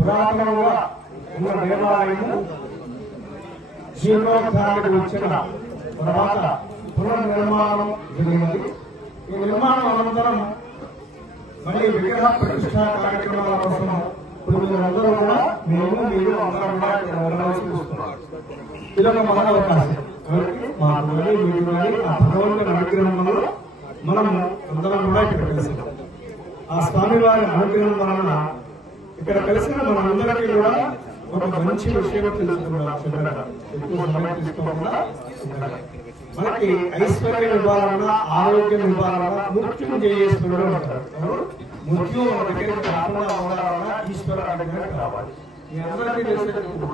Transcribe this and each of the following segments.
పురాతనంగా ఉన్న దేవాలయము జీర్ణోద్ధారణకు వచ్చిన తర్వాత పునర్నిర్మాణం జరిగినది. ఈ నిర్మాణం అనంతరం మళ్ళీ విగ్రహ ప్రతిష్టా కార్యక్రమాల కోసం ఇప్పుడు మీరందరూ కూడా మీరు అందరం కూడా ఇక్కడ వెళ్ళవలసి వస్తున్నారు. ఇదొక మహా అవకాశం. మాకు కానీ మీకు కానీ ఆ భగవంతుని అనుగ్రహంలో మనం అందరం కూడా ఇక్కడ కలిసి ఆ స్వామివారి అనుగ్రహం వలన ఇక్కడ కలిసిన మనందరికీ కూడా ఒక మంచి విషయం తెలుసుకున్నాం. ఎక్కువ సమయం తీసుకోకుండా మనకి ఐశ్వర్యం ఇవ్వాలన్నా ఆరోగ్యం ఇవ్వాలన్నా మృత్యుంజయేశ్వరుడు అంటారు. మృత్యు మన దగ్గరికి రాకుండా ఉండాలన్నా ఈశ్వర దగ్గరికి రావాలి. మీ అందరికీ తెలిసేటప్పుడు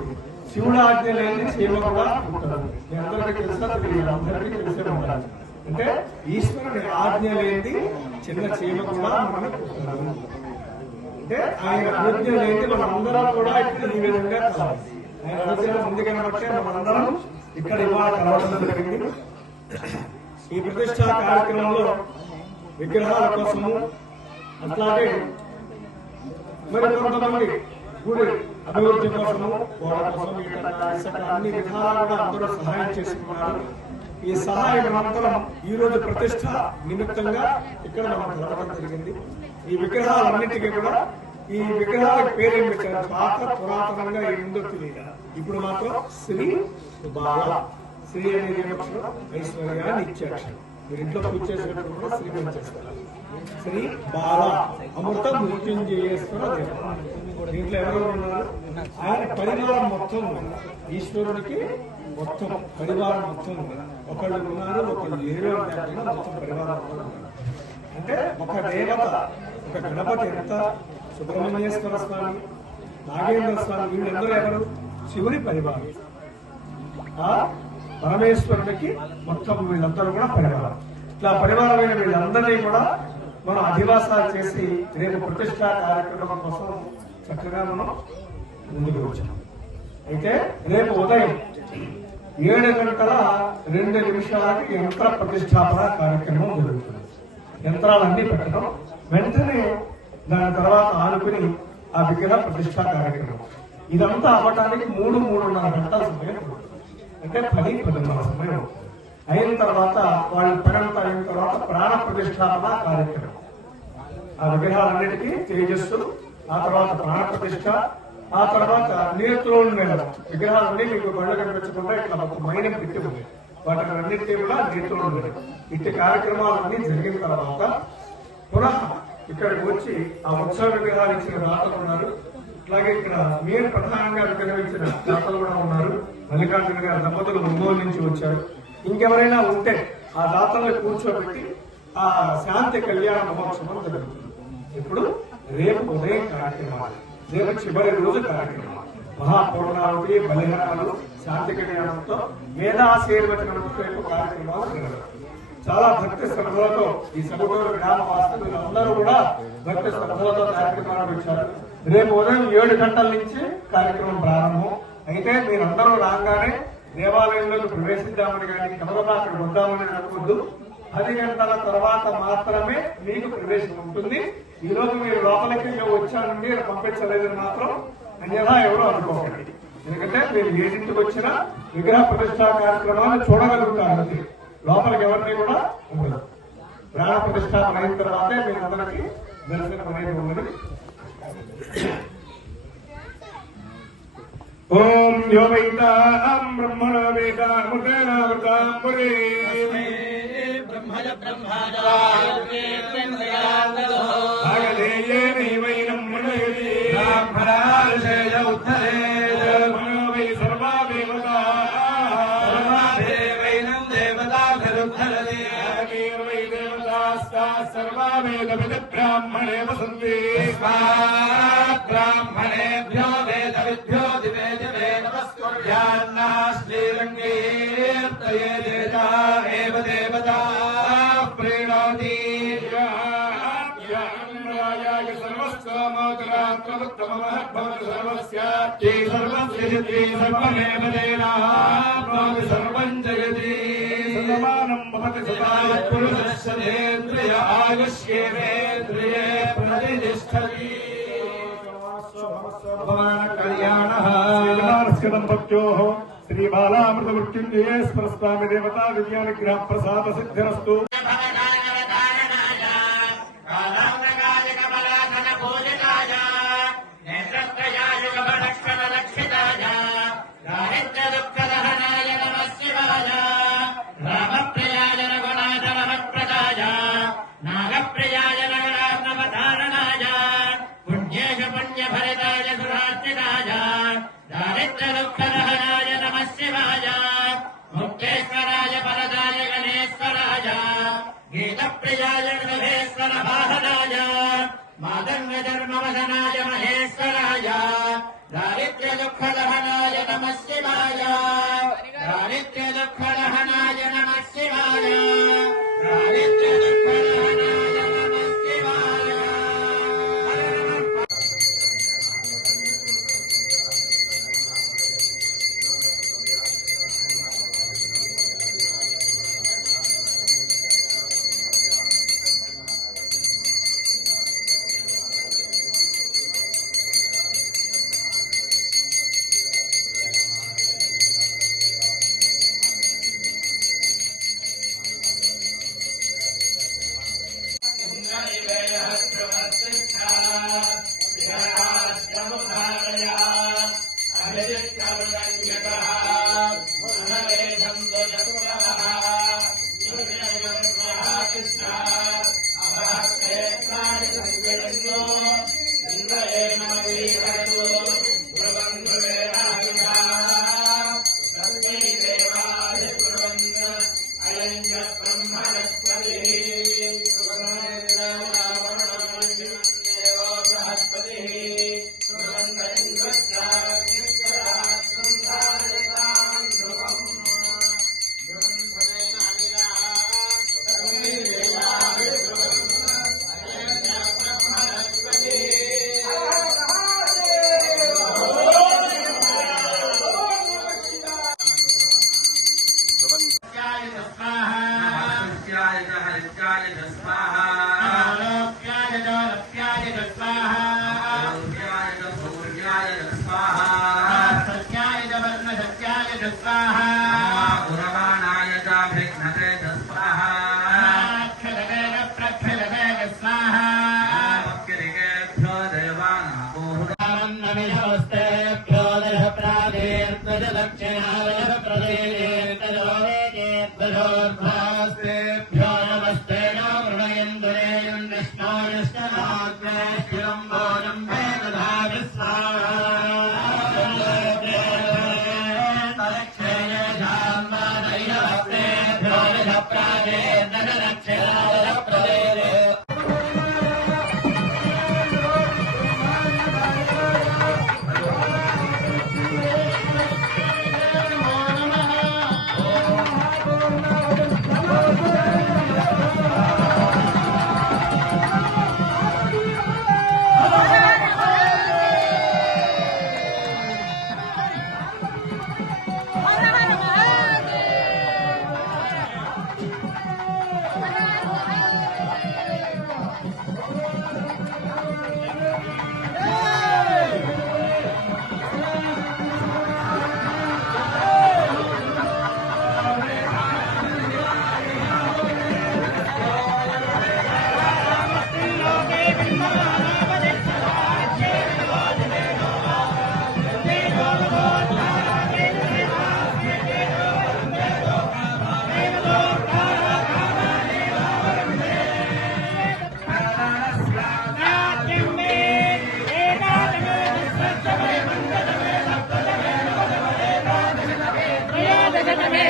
శివుడు ఆజ్ఞ లేని సేవ కూడా ఉంటుంది. మీ అందరికీ తెలిసా తెలియదు, అందరికీ తెలిసే ఉండాలి. అంటే ఈశ్వరుని ఆజ్ఞ లేని చిన్న సేవ కూడా మనకు ఉంటుంది. అంటే ఆయన ఆజ్ఞ లేని మనందరం కూడా ఇక్కడ ఈ విధంగా కలవాలి. ఆయన ఆలోచన ముందు కనబట్టే మనందరం ఇక్కడ ఇవాళ కలవడం జరిగింది. ఈ ప్రతిష్టా కార్యక్రమంలో విగ్రహాల కోసము అట్లాగే మరి కొంతమంది గుడి అభివృద్ధి కోసము వాళ్ళ కోసం అన్ని విధాలుగా అందరూ సహాయం చేసుకున్నారు. ఈ సహాయం అనంతరం ఈ రోజు ప్రతిష్ట నిమిత్తంగా ఇక్కడ మనం కలవడం జరిగింది. ఈ విగ్రహాలన్నింటికీ కూడా ఈ విగ్రహాలకు పేరేం పెట్టారు? పాత పురాతనంగా ఏందో తెలియదు. ఇప్పుడు మాత్రం శ్రీ బాల, శ్రీ అనేది ఐశ్వర్య నిత్యాక్షరం. మీరు ఇంట్లో పూజ చేసేటప్పుడు కూడా శ్రీ చేస్తారు. శ్రీ బాల అమృత మృత్యుంజయేశ్వర దేవాలయం. దీంట్లో ఎవరు ఉన్నారు? ఆయన పరివారం మొత్తం ఉంది. ఈశ్వరుడికి మొత్తం పరివారం మొత్తం ఉంది. ఒకళ్ళు ఉన్నారు, ఒకళ్ళు లేరు అంటే మొత్తం పరివారం అంటే ఒక దేవత, ఒక గణపతి ఎంత సుబ్రహ్మణ్యేశ్వర స్వామి, నాగేంద్ర స్వామి, వీళ్ళందరూ ఎవరు? శివుని పరివారం. ఆ పరమేశ్వరుడికి మొత్తం వీళ్ళందరూ కూడా పరివారం. ఇట్లా పరివారమైన వీళ్ళందరినీ కూడా మనం అధివాసాలు చేసి రేపు ప్రతిష్టా కార్యక్రమం కోసం చక్కగా మనం ముందుకు వచ్చాం. అయితే రేపు ఉదయం 7:02 యంత్ర ప్రతిష్టాపన కార్యక్రమం జరుగుతుంది. యంత్రాలన్నీ పెట్టడం, వెంటనే దాని తర్వాత ఆనుకుని ఆ విగ్రహ ప్రతిష్టా కార్యక్రమం. ఇదంతా అవ్వటానికి 3-3.5 గంటల సమయం, అంటే 10-10:30 సమయం అయిన తర్వాత వాళ్ళు పనంతా అయిన తర్వాత ప్రాణ ప్రతిష్టాపన కార్యక్రమం. ఆ విగ్రహాలన్నిటికీ తేజస్సు, ఆ తర్వాత ప్రాణ ప్రతిష్ట, ఆ తర్వాత నేత్రోలు మేళం. విగ్రహాలన్నీ మీకు కళ్ళు కనిపించకుండా ఇట్లా ఒక మైనం పెట్టి ఉంది. వాటిని అన్నింటినీ కూడా నేత్రోలు మేళం. ఇట్టి కార్యక్రమాలన్నీ జరిగిన తర్వాత పునః ఇక్కడికి వచ్చి ఆ ఉత్సవ విగ్రహాలు ఇచ్చిన దాతలు ఉన్నారు. అలాగే ఇక్కడ మీరు ప్రధానంగా విగ్రహించిన దాతలు కూడా ఉన్నారు. మల్లికార్జున గారి దంపతులు ఒంగోలు నుంచి వచ్చారు. ఇంకెవరైనా ఉంటే ఆ దాతల్ని కూర్చోబెట్టి ఆ శాంతి కళ్యాణ మహోత్సవం జరుగుతుంది. ఇప్పుడు రేపు ఉదయం కార్యక్రమాలు, రేపు చివరి రోజు కార్యక్రమాలు, మహాపూర్ణావతి, బలిహరణలు, శాంతి కళ్యాణంతో వేదాశీర్వచనంతో రేపు కార్యక్రమాలు జరగదు. చాలా భక్తి శ్రద్ధలతో ఈ సభటూరు గ్రామ వాస్తవులు అందరూ కూడా భక్తి శ్రద్ధలతో కార్యక్రమాలు వచ్చారు. రేపు ఉదయం 7 గంటల నుంచి కార్యక్రమం ప్రారంభం. అయితే మీరందరూ రాగానే దేవాలయంలోకి ప్రవేశిద్దామని కానీ ఎవరైనా అక్కడ వద్దామని అనుకోవద్దు. 10 గంటల తర్వాత మాత్రమే మీకు ప్రవేశం ఉంటుంది. ఈ రోజు మీరు లోపలికి వచ్చానండి పంపించలేదని మాత్రం అన్యథా ఎవరు అనుకోకండి. ఎందుకంటే మీరు ఏడింటికి వచ్చినా విగ్రహ ప్రతిష్టా కార్యక్రమాన్ని చూడగలుగుతారు. లోపలికి ఎవరిని కూడా ఉండదు. ప్రాణ ప్రతిష్టాపన అయిన తర్వాతే మీరు అందరికీ దర్శనం అనేది ఉన్నది. ఓం యోగైతాం బ్రహ్మణో వేదామృతేనావృతాం పురే భాగధేయేనైవైనం మునయతి బ్రాహ్మణాశేయ ఉత్తరే మనోవై సర్వా దేవతా సర్వాదేవైనం దేవతాభిరుద్ధరతి వై దేవతాస్తా సర్వా వేద విద బ్రాహ్మణే వసంతి బ్రాహ్మణేభ్యో వేద విద్యో దివే దివే నమస్కుర్యాన్నా శ్రీరంగేర్తయే దేవతా ఏవ దేవతా ప్రీణోతి సర్వస్వమోదరాత్మవత్తమః సర్వస్యాత్తి సర్వస్యతి సర్వమేవ దేనాప్నోతి సర్వం జగతి సమానం భవతి సదా పురుషస్యేంద్రియ ఆయుష్యేంద్రియే ప్రతిష్టతి ఉపమాన కళ్యాణః శ్రీకుమారస్య దంపత్యోః శ్రీ బాలామృత మృత్యుంజయ స్వామి దేవతా దివ్యానుగ్రహ ప్రసాద సిద్ధిరస్తు. మాదంగధర్మవదనాయ మహేశ్వరాయ దారిద్ర్య దుఃఖదహనాయ నమః శివాయ దారిద్ర్య దుఃఖదహనాయ నమః శివాయ దారిద్ర్య దుఃఖదహనాయ నమః శివాయ.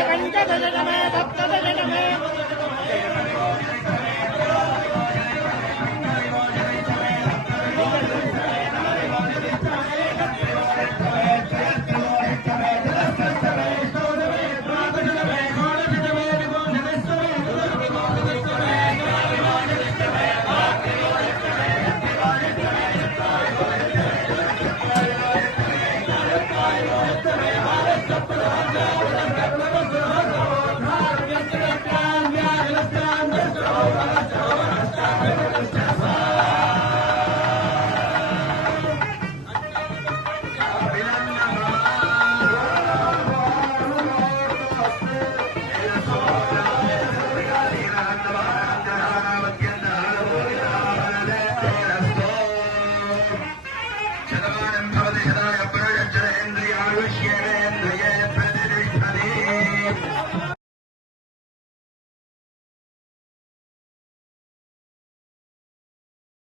पंचदश